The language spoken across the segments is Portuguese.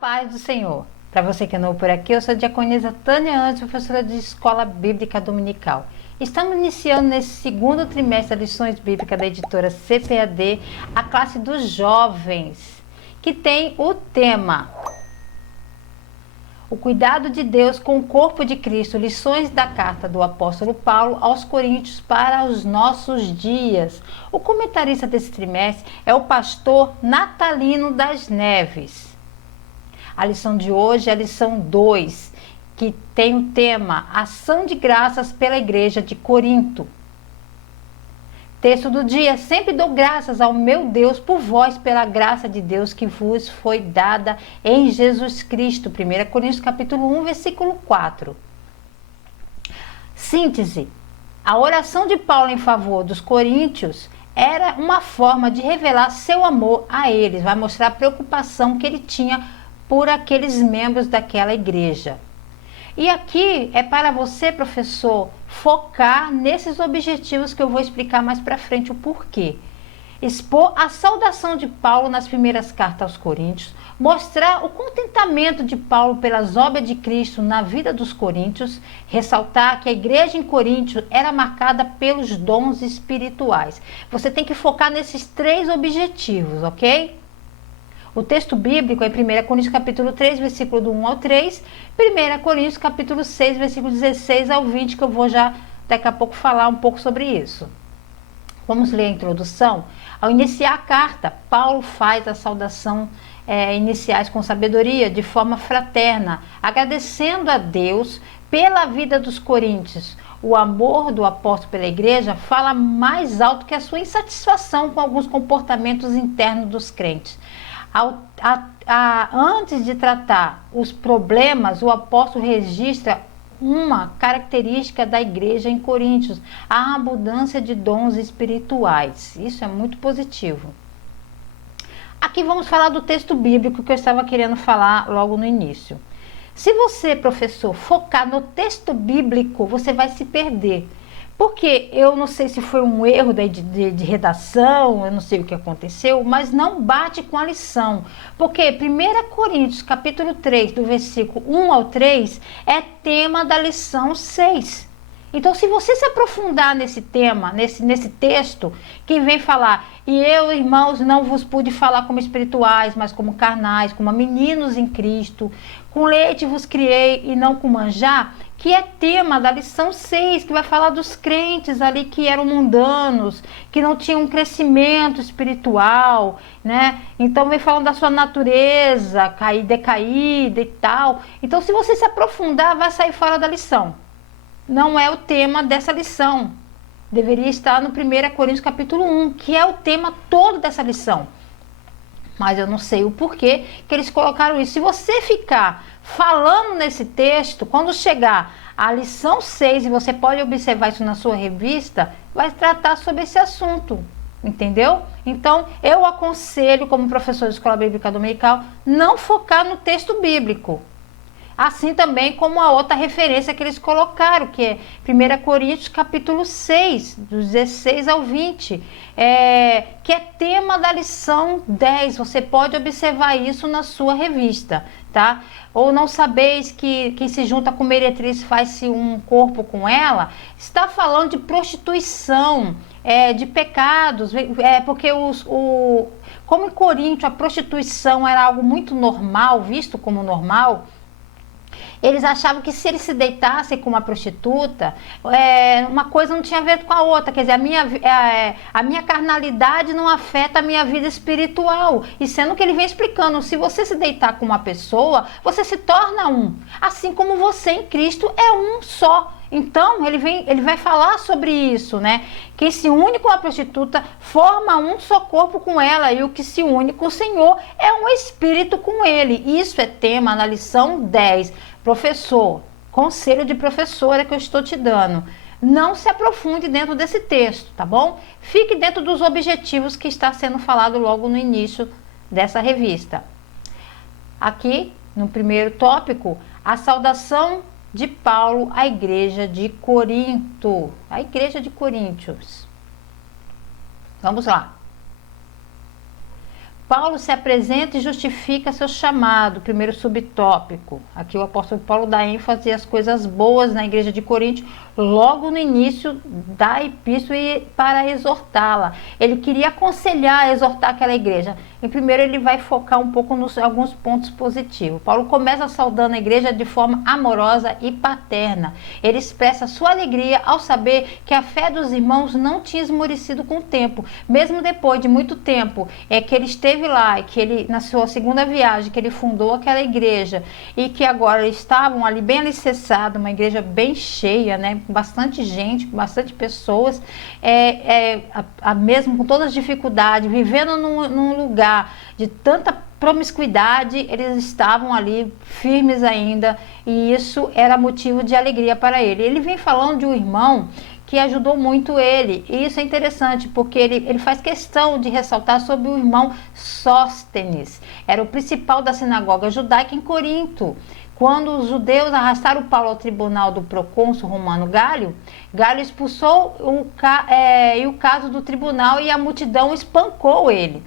Paz do Senhor. Para você que é novo por aqui, eu sou a diaconisa Tânia Anjos, professora de Escola Bíblica Dominical. Estamos iniciando nesse segundo trimestre das lições bíblicas da editora CPAD, a classe dos jovens, que tem o tema O cuidado de Deus com o corpo de Cristo, lições da carta do apóstolo Paulo aos Coríntios para os nossos dias. O comentarista desse trimestre é o pastor Natalino das Neves. A lição de hoje é a lição 2, que tem o tema Ação de Graças pela Igreja de Corinto. Texto do dia: sempre dou graças ao meu Deus por vós, pela graça de Deus que vos foi dada em Jesus Cristo. 1 Coríntios capítulo 1, versículo 4. Síntese: a oração de Paulo em favor dos coríntios era uma forma de revelar seu amor a eles, vai mostrar a preocupação que ele tinha por aqueles membros daquela igreja. E aqui é para você, professor, focar nesses objetivos que eu vou explicar mais para frente o porquê. Expor a saudação de Paulo nas primeiras cartas aos Coríntios, mostrar o contentamento de Paulo pelas obras de Cristo na vida dos coríntios, ressaltar que a igreja em Coríntio era marcada pelos dons espirituais. Você tem que focar nesses 3 objetivos, ok? O texto bíblico é 1 Coríntios capítulo 3, versículo do 1 ao 3, 1 Coríntios capítulo 6, versículo 16 ao 20, que eu vou já daqui a pouco falar um pouco sobre isso. Vamos ler a introdução? Ao iniciar a carta, Paulo faz a saudação iniciais com sabedoria, de forma fraterna, agradecendo a Deus pela vida dos coríntios. O amor do apóstolo pela igreja fala mais alto que a sua insatisfação com alguns comportamentos internos dos crentes. Antes de tratar os problemas, o apóstolo registra uma característica da igreja em Coríntios: a abundância de dons espirituais. Isso é muito positivo. Aqui vamos falar do texto bíblico que eu estava querendo falar logo no início. Se você, professor, focar no texto bíblico, você vai se perder. Porque eu não sei se foi um erro de redação, eu não sei o que aconteceu, mas não bate com a lição. Porque 1 Coríntios capítulo 3, do versículo 1 ao 3, é tema da lição 6. Então, se você se aprofundar nesse tema, nesse texto, que vem falar: e eu, irmãos, não vos pude falar como espirituais, mas como carnais, como meninos em Cristo, com leite vos criei e não com manjar, que é tema da lição 6, que vai falar dos crentes ali que eram mundanos, que não tinham um crescimento espiritual, né? Então vem falando da sua natureza decaída e tal. Então, se você se aprofundar, vai sair fora da lição. Não é o tema dessa lição. Deveria estar no 1 Coríntios capítulo 1, que é o tema todo dessa lição. Mas eu não sei o porquê que eles colocaram isso. Se você ficar falando nesse texto, quando chegar a lição 6, e você pode observar isso na sua revista, vai tratar sobre esse assunto. Entendeu? Então, eu aconselho, como professor de Escola Bíblica Dominical, não focar no texto bíblico. Assim também como a outra referência que eles colocaram, que é 1 Coríntios capítulo 6, do 16 ao 20, que é tema da lição 10. Você pode observar isso na sua revista, tá? Ou não sabeis que quem se junta com meretriz faz-se um corpo com ela? Está falando de prostituição, de pecados, porque como em Corinto a prostituição era algo muito normal, visto como normal. Eles achavam que se eles se deitassem com uma prostituta, uma coisa não tinha a ver com a outra. Quer dizer, a minha carnalidade não afeta a minha vida espiritual. E sendo que ele vem explicando, se você se deitar com uma pessoa, você se torna um. Assim como você em Cristo é um só. Então, ele vai falar sobre isso, né? Quem se une com a prostituta forma um só corpo com ela, e o que se une com o Senhor é um espírito com ele. Isso é tema na lição 10. Professor, conselho de professora que eu estou te dando: não se aprofunde dentro desse texto, tá bom? Fique dentro dos objetivos que está sendo falado logo no início dessa revista. Aqui, no primeiro tópico, a saudação de Paulo à igreja de Corinto, a igreja de Coríntios. Vamos lá. Paulo se apresenta e justifica seu chamado, primeiro subtópico. Aqui o apóstolo Paulo dá ênfase às coisas boas na igreja de Corinto, logo no início da epístola para exortá-la. Ele queria aconselhar, exortar aquela igreja. E primeiro ele vai focar um pouco nos alguns pontos positivos. Paulo começa saudando a igreja de forma amorosa e paterna. Ele expressa sua alegria ao saber que a fé dos irmãos não tinha esmorecido com o tempo. Mesmo depois de muito tempo, que ele esteve lá, que ele, na sua segunda viagem, que ele fundou aquela igreja, e que agora estavam ali bem alicerçados, uma igreja bem cheia, né, com bastante gente, com bastante pessoas, mesmo com todas as dificuldades, vivendo num lugar de tanta promiscuidade, eles estavam ali firmes ainda, e isso era motivo de alegria para ele. Ele vem falando de um irmão que ajudou muito ele, e isso é interessante, porque ele faz questão de ressaltar sobre o irmão Sóstenes, era o principal da sinagoga judaica em Corinto. Quando os judeus arrastaram Paulo ao tribunal do procônsul romano Galho, Galho expulsou o caso do tribunal e a multidão espancou ele.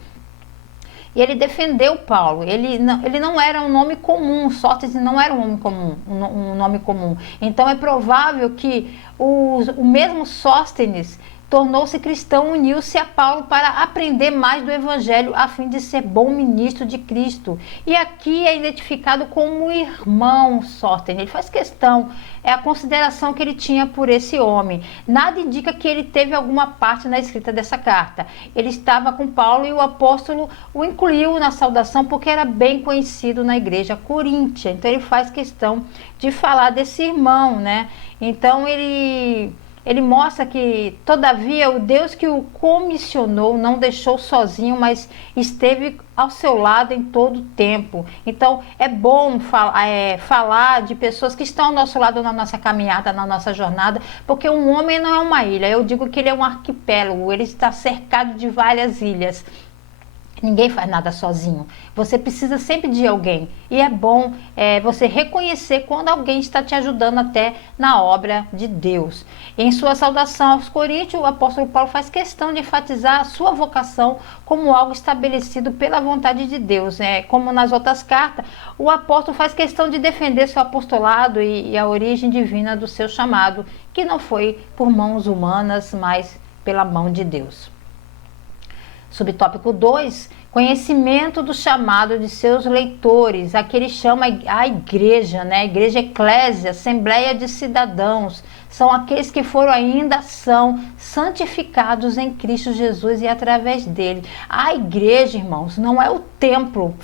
E ele defendeu Paulo. Ele não era um nome comum, Sóstenes não era um nome comum. Então é provável que o mesmo Sóstenes tornou-se cristão, uniu-se a Paulo para aprender mais do evangelho a fim de ser bom ministro de Cristo. E aqui é identificado como irmão Sóstenes. Ele faz questão, é a consideração que ele tinha por esse homem. Nada indica que ele teve alguma parte na escrita dessa carta. Ele estava com Paulo e o apóstolo o incluiu na saudação porque era bem conhecido na igreja coríntia. Então ele faz questão de falar desse irmão, né? Então ele mostra que, todavia, o Deus que o comissionou não deixou sozinho, mas esteve ao seu lado em todo o tempo. Então, é bom falar de pessoas que estão ao nosso lado na nossa caminhada, na nossa jornada, porque um homem não é uma ilha. Eu digo que ele é um arquipélago, ele está cercado de várias ilhas. Ninguém faz nada sozinho. Você precisa sempre de alguém. E é bom você reconhecer quando alguém está te ajudando até na obra de Deus. Em sua saudação aos Coríntios, o apóstolo Paulo faz questão de enfatizar a sua vocação como algo estabelecido pela vontade de Deus. Como nas outras cartas, o apóstolo faz questão de defender seu apostolado e a origem divina do seu chamado, que não foi por mãos humanas, mas pela mão de Deus. Subtópico 2, conhecimento do chamado de seus leitores. Aqui ele chama a igreja, né? A igreja eclésia, assembleia de cidadãos. São aqueles que são santificados em Cristo Jesus e através dele. A igreja, irmãos, não é o templo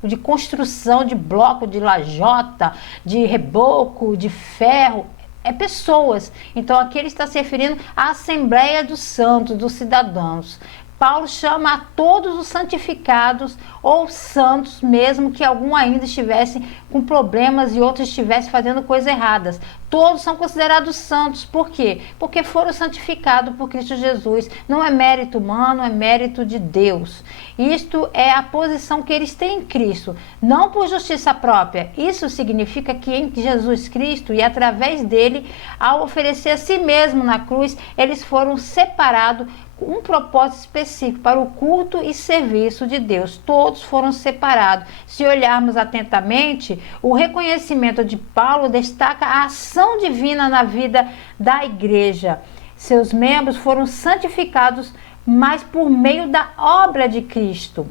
de construção de bloco, de lajota, de reboco, de ferro. É pessoas. Então aqui ele está se referindo à Assembleia dos Santos, dos cidadãos. Paulo chama a todos os santificados ou santos, mesmo que algum ainda estivesse com problemas e outros estivessem fazendo coisas erradas. Todos são considerados santos. Por quê? Porque foram santificados por Cristo Jesus. Não é mérito humano, é mérito de Deus. Isto é a posição que eles têm em Cristo, não por justiça própria. Isso significa que em Jesus Cristo e através dele, ao oferecer a si mesmo na cruz, eles foram separados um propósito específico para o culto e serviço de Deus. Todos foram separados. Se olharmos atentamente, o reconhecimento de Paulo destaca a ação divina na vida da igreja. Seus membros foram santificados, mas por meio da obra de Cristo.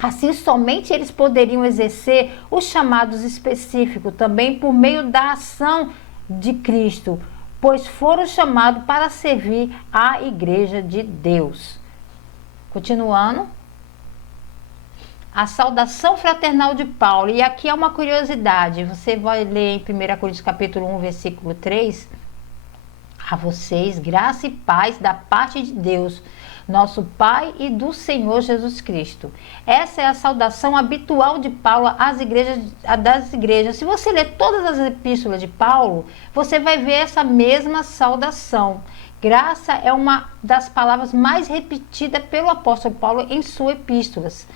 Assim, somente eles poderiam exercer os chamados específicos, também por meio da ação de Cristo, pois foram chamados para servir a igreja de Deus. Continuando, a saudação fraternal de Paulo. E aqui é uma curiosidade, você vai ler em 1 Coríntios capítulo 1, versículo 3, a vocês, graça e paz da parte de Deus, nosso Pai e do Senhor Jesus Cristo. Essa é a saudação habitual de Paulo das igrejas. Se você ler todas as epístolas de Paulo, você vai ver essa mesma saudação. Graça é uma das palavras mais repetidas pelo apóstolo Paulo em suas epístolas.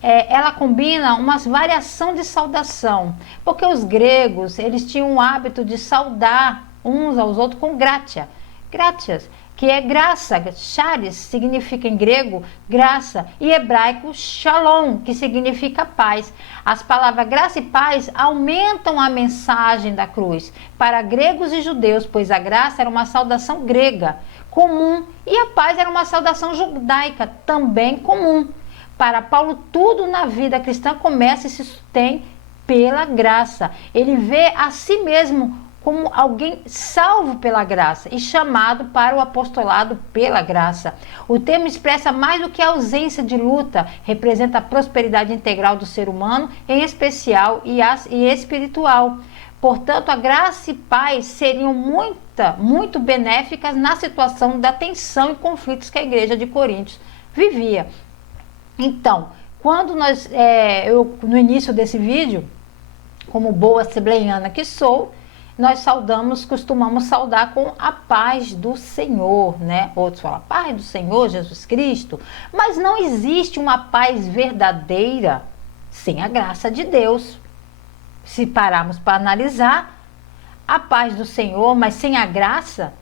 Ela combina uma variação de saudação, porque os gregos, eles tinham o hábito de saudar uns aos outros com gratia. Gratias que é graça. Charis significa em grego graça e hebraico shalom, que significa paz. As palavras graça e paz aumentam a mensagem da cruz para gregos e judeus, pois a graça era uma saudação grega comum e a paz era uma saudação judaica também comum. Para Paulo, tudo na vida cristã começa e se sustém pela graça. Ele vê a si mesmo como alguém salvo pela graça e chamado para o apostolado pela graça. O termo expressa mais do que a ausência de luta, representa a prosperidade integral do ser humano, em especial e espiritual. Portanto, a graça e paz seriam muito benéficas na situação da tensão e conflitos que a igreja de Coríntios vivia. Então, quando eu no início desse vídeo, como boa assembleiana que sou, nós costumamos saudar com a paz do Senhor, né? Outros falam, paz do Senhor Jesus Cristo, mas não existe uma paz verdadeira sem a graça de Deus. Se pararmos para analisar, a paz do Senhor, mas sem a graça,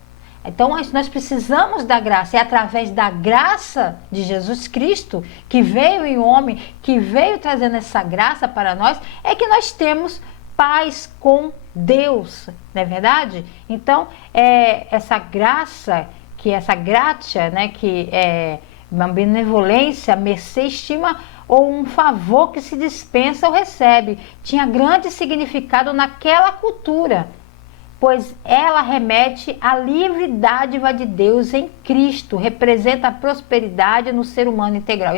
então nós precisamos da graça. É através da graça de Jesus Cristo, que veio em homem, que veio trazendo essa graça para nós, é que nós temos paz com Deus, não é verdade? Então, essa graça, que essa gratia, né, que é uma benevolência, mercê, estima ou um favor que se dispensa ou recebe, tinha grande significado naquela cultura, pois ela remete à livre dádiva de Deus em Cristo, representa a prosperidade no ser humano integral,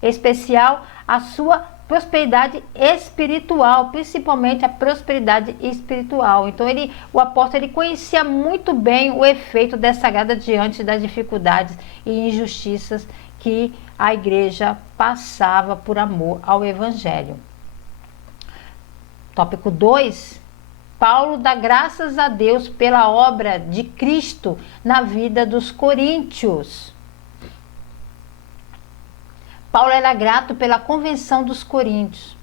especial a sua prosperidade espiritual, principalmente a prosperidade espiritual. Então o apóstolo conhecia muito bem o efeito dessa graça diante das dificuldades e injustiças que a igreja passava por amor ao evangelho. Tópico 2. Paulo dá graças a Deus pela obra de Cristo na vida dos coríntios. Paulo era grato pela convenção dos coríntios.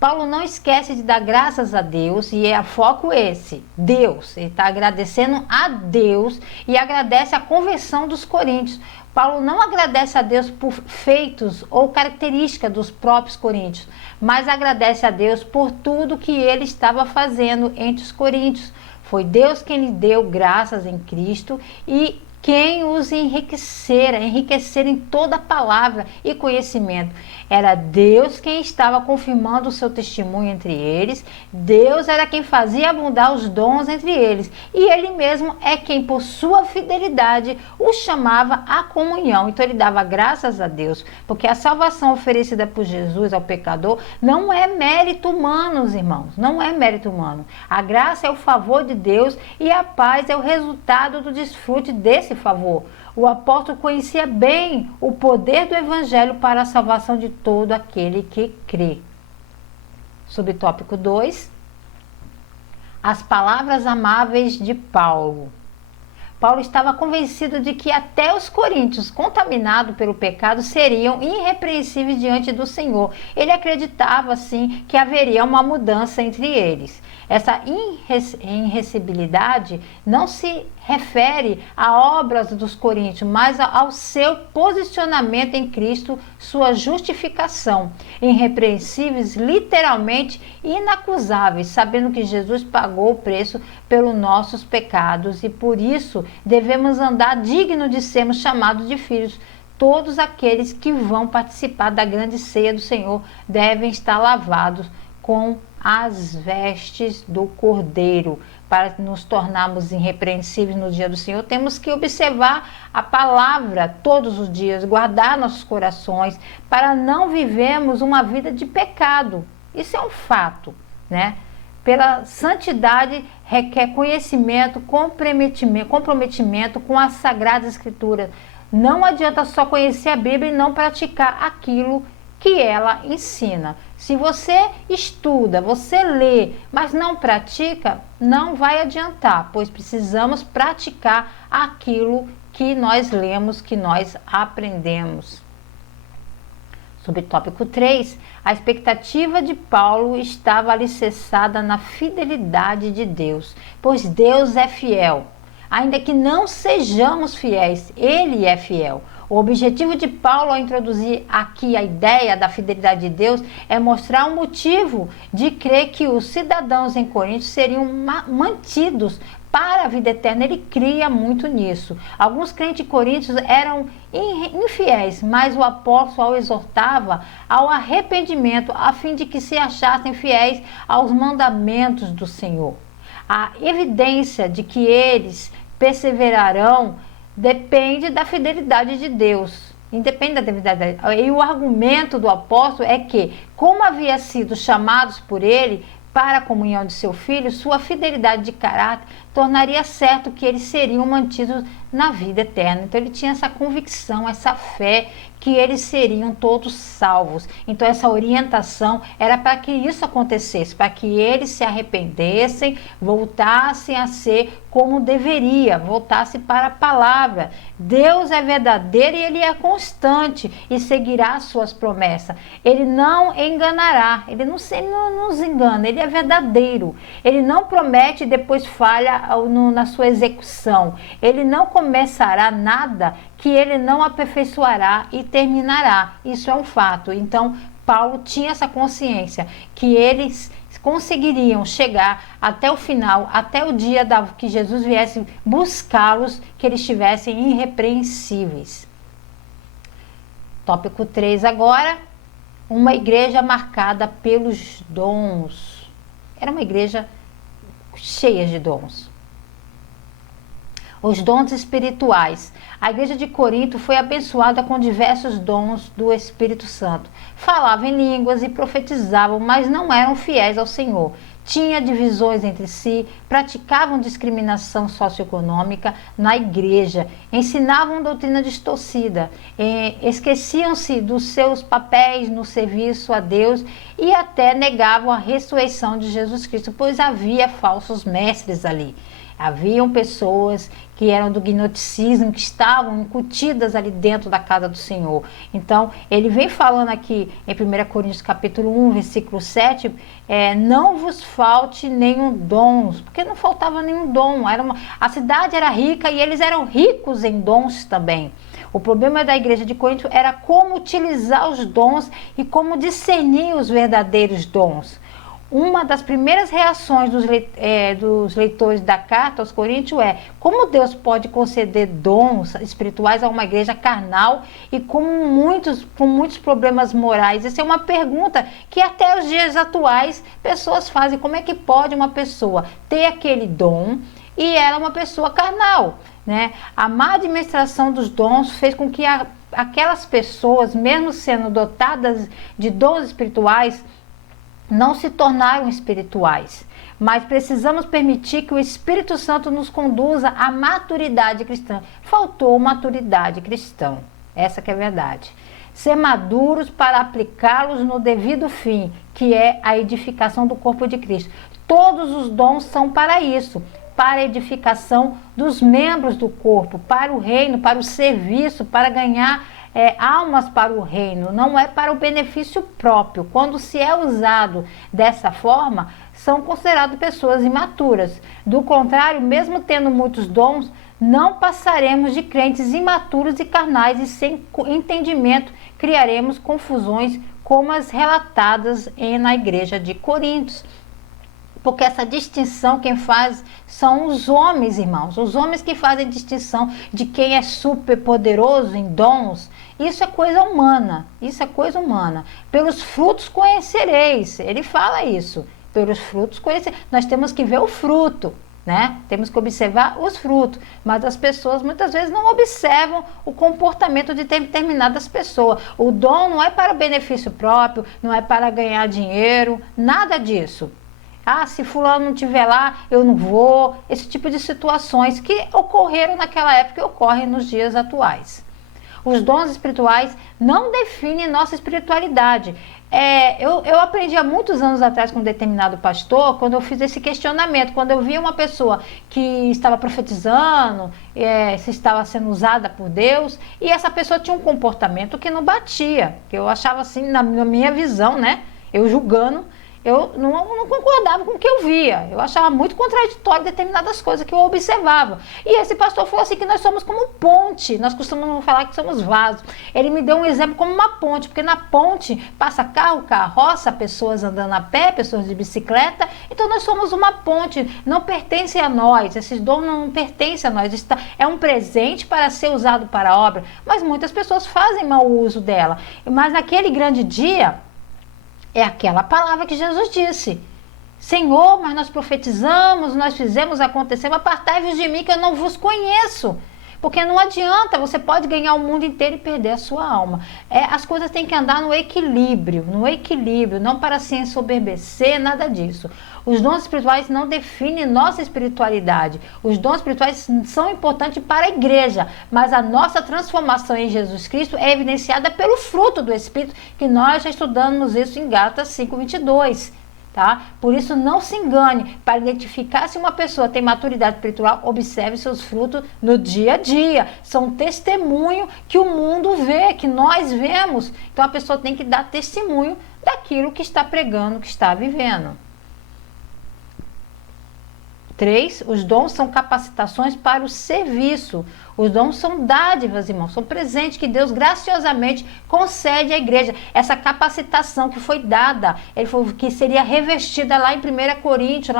Paulo não esquece de dar graças a Deus, e é foco esse, Deus. Ele está agradecendo a Deus e agradece a convenção dos coríntios. Paulo não agradece a Deus por feitos ou características dos próprios coríntios, mas agradece a Deus por tudo que ele estava fazendo entre os coríntios. Foi Deus quem lhe deu graças em Cristo e quem os enriquecer em toda palavra e conhecimento. Era Deus quem estava confirmando o seu testemunho entre eles. Deus era quem fazia abundar os dons entre eles. E Ele mesmo é quem, por sua fidelidade, os chamava à comunhão. Então ele dava graças a Deus, porque a salvação oferecida por Jesus ao pecador não é mérito humano, irmãos. Não é mérito humano. A graça é o favor de Deus e a paz é o resultado do desfrute desse favor. O apóstolo conhecia bem o poder do evangelho para a salvação de todo aquele que crê. Subtópico 2. As palavras amáveis de Paulo. Paulo estava convencido de que até os coríntios, contaminados pelo pecado, seriam irrepreensíveis diante do Senhor. Ele acreditava, sim, que haveria uma mudança entre eles. Essa irrepreensibilidade não se refere a obras dos coríntios, mas ao seu posicionamento em Cristo, sua justificação. Irrepreensíveis, literalmente inacusáveis, sabendo que Jesus pagou o preço pelos nossos pecados e por isso devemos andar digno de sermos chamados de filhos. Todos aqueles que vão participar da grande ceia do Senhor devem estar lavados com as vestes do Cordeiro. Para nos tornarmos irrepreensíveis no dia do Senhor, temos que observar a palavra todos os dias, guardar nossos corações, para não vivermos uma vida de pecado. Isso é um fato, né? Pela santidade requer conhecimento, comprometimento com as Sagradas Escrituras. Não adianta só conhecer a Bíblia e não praticar aquilo que ela ensina. Se você estuda, você lê, mas não pratica, não vai adiantar, pois precisamos praticar aquilo que nós lemos, que nós aprendemos. Subtópico 3. A expectativa de Paulo estava alicerçada na fidelidade de Deus, pois Deus é fiel. ainda que não sejamos fiéis, Ele é fiel. O objetivo de Paulo ao introduzir aqui a ideia da fidelidade de Deus é mostrar um motivo de crer que os cidadãos em Corinto seriam mantidos para a vida eterna. Ele cria muito nisso. Alguns crentes coríntios eram infiéis, mas o apóstolo exortava ao arrependimento a fim de que se achassem fiéis aos mandamentos do Senhor. A evidência de que eles perseverarão depende da fidelidade de Deus. Independe da fidelidade. E o argumento do apóstolo é que, como havia sido chamados por ele para a comunhão de seu filho, sua fidelidade de caráter tornaria certo que eles seriam mantidos na vida eterna. Então ele tinha essa convicção, essa fé que eles seriam todos salvos. Então essa orientação era para que isso acontecesse, para que eles se arrependessem, voltassem a ser como deveria, voltassem para a palavra. Deus é verdadeiro e Ele é constante e seguirá suas promessas. Ele não enganará, Ele não nos engana, Ele é verdadeiro. Ele não promete e depois falha na sua execução. Ele não começará nada que Ele não aperfeiçoará e terminará. Isso é um fato. Então, Paulo tinha essa consciência que eles conseguiriam chegar até o final, até o dia que Jesus viesse buscá-los, que eles estivessem irrepreensíveis. Tópico 3 agora, uma igreja marcada pelos dons. Era uma igreja cheia de dons. Os dons espirituais. A igreja de Corinto foi abençoada com diversos dons do Espírito Santo. Falavam em línguas e profetizavam, mas não eram fiéis ao Senhor. Tinha divisões entre si, praticavam discriminação socioeconômica na igreja, ensinavam doutrina distorcida, esqueciam-se dos seus papéis no serviço a Deus e até negavam a ressurreição de Jesus Cristo, pois havia falsos mestres ali. Haviam pessoas que eram do gnosticismo, que estavam incutidas ali dentro da casa do Senhor. Então, ele vem falando aqui em 1 Coríntios capítulo 1, versículo 7, não vos falte nenhum dom, porque não faltava nenhum dom. A cidade era rica e eles eram ricos em dons também. O problema da igreja de Corinto era como utilizar os dons e como discernir os verdadeiros dons. Uma das primeiras reações dos leitores da carta aos Coríntios é: como Deus pode conceder dons espirituais a uma igreja carnal e com muitos problemas morais? Essa é uma pergunta que até os dias atuais pessoas fazem. Como é que pode uma pessoa ter aquele dom e ela é uma pessoa carnal, né? A má administração dos dons fez com que aquelas pessoas, mesmo sendo dotadas de dons espirituais, não se tornaram espirituais, mas precisamos permitir que o Espírito Santo nos conduza à maturidade cristã. Faltou maturidade cristã, essa que é a verdade. Ser maduros para aplicá-los no devido fim, que é a edificação do corpo de Cristo. Todos os dons são para isso, para a edificação dos membros do corpo, para o reino, para o serviço, para ganhar almas para o reino, não é para o benefício próprio. Quando se é usado dessa forma, são consideradas pessoas imaturas. Do contrário, mesmo tendo muitos dons, não passaremos de crentes imaturos e carnais, e sem entendimento criaremos confusões como as relatadas na igreja de Corinto. Porque essa distinção quem faz são os homens, irmãos. Os homens que fazem distinção de quem é super poderoso em dons. Isso é coisa humana. Isso é coisa humana. Pelos frutos conhecereis. Ele fala isso. Pelos frutos conhecereis. Nós temos que ver o fruto, né? Temos que observar os frutos. Mas as pessoas muitas vezes não observam o comportamento de determinadas pessoas. O dom não é para benefício próprio, não é para ganhar dinheiro, nada disso. Ah, se fulano não estiver lá, eu não vou. Esse tipo de situações que ocorreram naquela época e ocorrem nos dias atuais. Os dons espirituais não definem nossa espiritualidade. Eu aprendi há muitos anos atrás com um determinado pastor, quando eu fiz esse questionamento, quando eu via uma pessoa que estava profetizando, se estava sendo usada por Deus, e essa pessoa tinha um comportamento que não batia, que eu achava assim, na minha visão, né? Eu julgando, eu não concordava com o que eu via. Eu achava muito contraditório determinadas coisas que eu observava. E esse pastor falou assim que nós somos como ponte. Nós costumamos falar que somos vasos. Ele me deu um exemplo como uma ponte, porque na ponte passa carro, carroça, pessoas andando a pé, pessoas de bicicleta. Então nós somos uma ponte, não pertence a nós. Esses dons não pertencem a nós. É um presente para ser usado para a obra, mas muitas pessoas fazem mau uso dela. Mas naquele grande dia, é aquela palavra que Jesus disse: Senhor, mas nós profetizamos, nós fizemos acontecer, apartai-vos de mim que eu não vos conheço. Porque não adianta, você pode ganhar o mundo inteiro e perder a sua alma. As coisas têm que andar no equilíbrio, não para se ensoberbecer, nada disso. Os dons espirituais não definem nossa espiritualidade. Os dons espirituais são importantes para a igreja, mas a nossa transformação em Jesus Cristo é evidenciada pelo fruto do Espírito, que nós já estudamos isso em Gálatas 5:22. Tá? Por isso não se engane, para identificar se uma pessoa tem maturidade espiritual, observe seus frutos no dia a dia, são testemunho que o mundo vê, que nós vemos. Então a pessoa tem que dar testemunho daquilo que está pregando, que está vivendo. 3, os dons são capacitações para o serviço. Os dons são dádivas, irmãos, são presentes que Deus graciosamente concede à igreja. Essa capacitação que foi dada, ele falou que seria revestida lá em 1 Coríntios,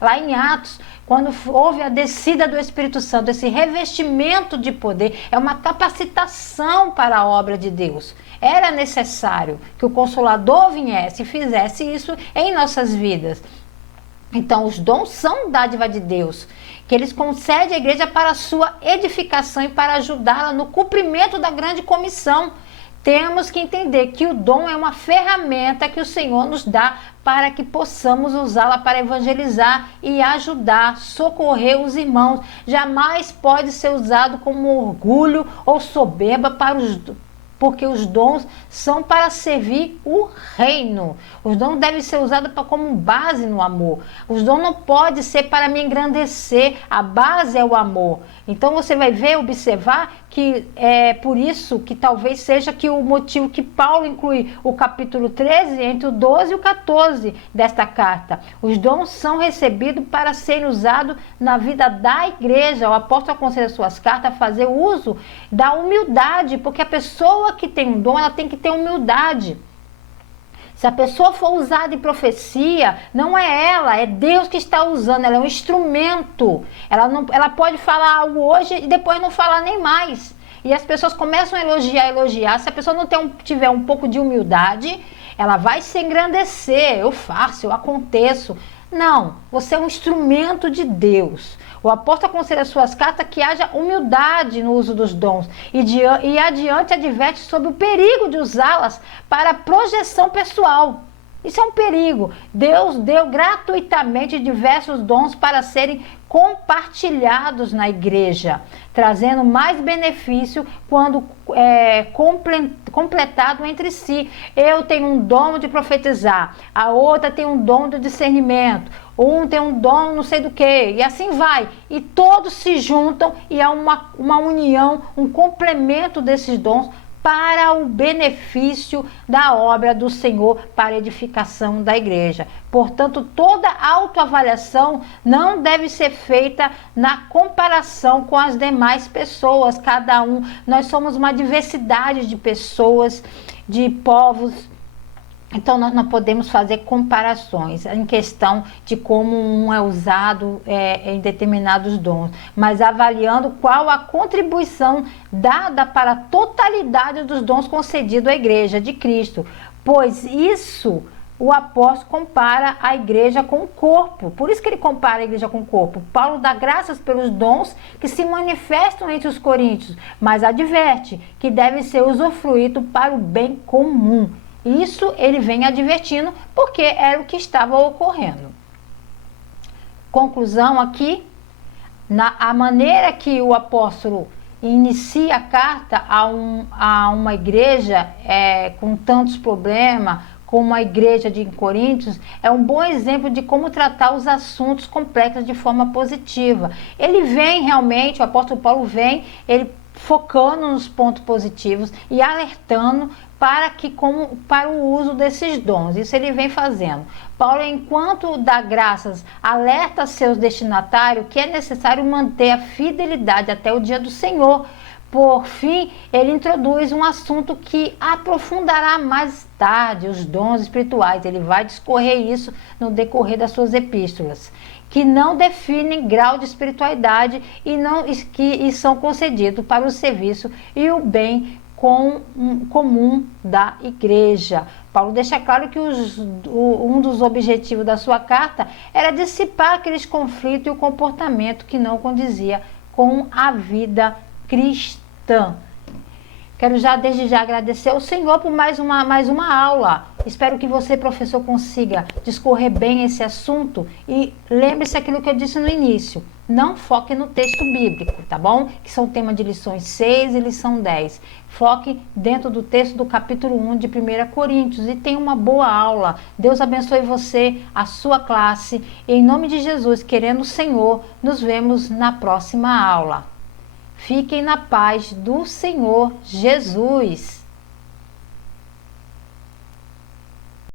lá em Atos, quando houve a descida do Espírito Santo, esse revestimento de poder, é uma capacitação para a obra de Deus. Era necessário que o Consolador viesse e fizesse isso em nossas vidas. Então, os dons são dádiva de Deus, que eles concedem à igreja para a sua edificação e para ajudá-la no cumprimento da grande comissão. Temos que entender que o dom é uma ferramenta que o Senhor nos dá para que possamos usá-la para evangelizar e ajudar, socorrer os irmãos. Jamais pode ser usado como orgulho ou soberba porque os dons são para servir o reino. Os dons devem ser usados como base no amor. Os dons não podem ser para me engrandecer. A base é o amor. Então você vai ver, observar que é por isso que talvez seja que o motivo que Paulo inclui o capítulo 13 entre o 12 e o 14 desta carta. Os dons são recebidos para serem usados na vida da igreja. O apóstolo aconselha suas cartas a fazer uso da humildade, porque a pessoa que tem um dom, ela tem que ter humildade. Se a pessoa for usada em profecia, não é ela, é Deus que está usando, ela é um instrumento. Ela pode falar algo hoje e depois não falar nem mais. E as pessoas começam a elogiar. Se a pessoa não tiver um pouco de humildade, ela vai se engrandecer. Eu faço, eu aconteço. Não, você é um instrumento de Deus. O apóstolo aconselha suas cartas que haja humildade no uso dos dons e adiante adverte sobre o perigo de usá-las para projeção pessoal. Isso é um perigo. Deus deu gratuitamente diversos dons para serem compartilhados na igreja, trazendo mais benefício quando completado entre si. Eu tenho um dom de profetizar, a outra tem um dom de discernimento, um tem um dom não sei do que, e assim vai. E todos se juntam e há uma união, um complemento desses dons para o benefício da obra do Senhor, para a edificação da igreja. Portanto, toda autoavaliação não deve ser feita na comparação com as demais pessoas, cada um. Nós somos uma diversidade de pessoas, de povos. Então, nós não podemos fazer comparações em questão de como um é usado em determinados dons, mas avaliando qual a contribuição dada para a totalidade dos dons concedidos à igreja de Cristo, pois isso o apóstolo compara a igreja com o corpo. Por isso que ele compara a igreja com o corpo. Paulo dá graças pelos dons que se manifestam entre os coríntios, mas adverte que devem ser usufruídos para o bem comum. Isso ele vem advertindo porque era o que estava ocorrendo. Conclusão aqui, a maneira que o apóstolo inicia a carta a uma igreja com tantos problemas, como a igreja de Coríntios, é um bom exemplo de como tratar os assuntos complexos de forma positiva. Ele vem realmente, o apóstolo Paulo vem, ele focando nos pontos positivos e alertando para o uso desses dons. Isso ele vem fazendo. Paulo, enquanto dá graças, alerta seus destinatários que é necessário manter a fidelidade até o dia do Senhor. Por fim, ele introduz um assunto que aprofundará mais tarde os dons espirituais. Ele vai discorrer isso no decorrer das suas epístolas, que não definem grau de espiritualidade e são concedidos para o serviço e o bem comum da igreja. Paulo deixa claro que um dos objetivos da sua carta era dissipar aqueles conflitos e o comportamento que não condizia com a vida cristã. Quero desde já agradecer ao Senhor por mais uma aula. Espero que você, professor, consiga discorrer bem esse assunto e lembre-se aquilo que eu disse no início. Não foque no texto bíblico, tá bom? Que são tema de lições 6 e lição 10. Foque dentro do texto do capítulo 1 de 1 Coríntios e tenha uma boa aula. Deus abençoe você, a sua classe. E em nome de Jesus, querendo o Senhor, nos vemos na próxima aula. Fiquem na paz do Senhor Jesus.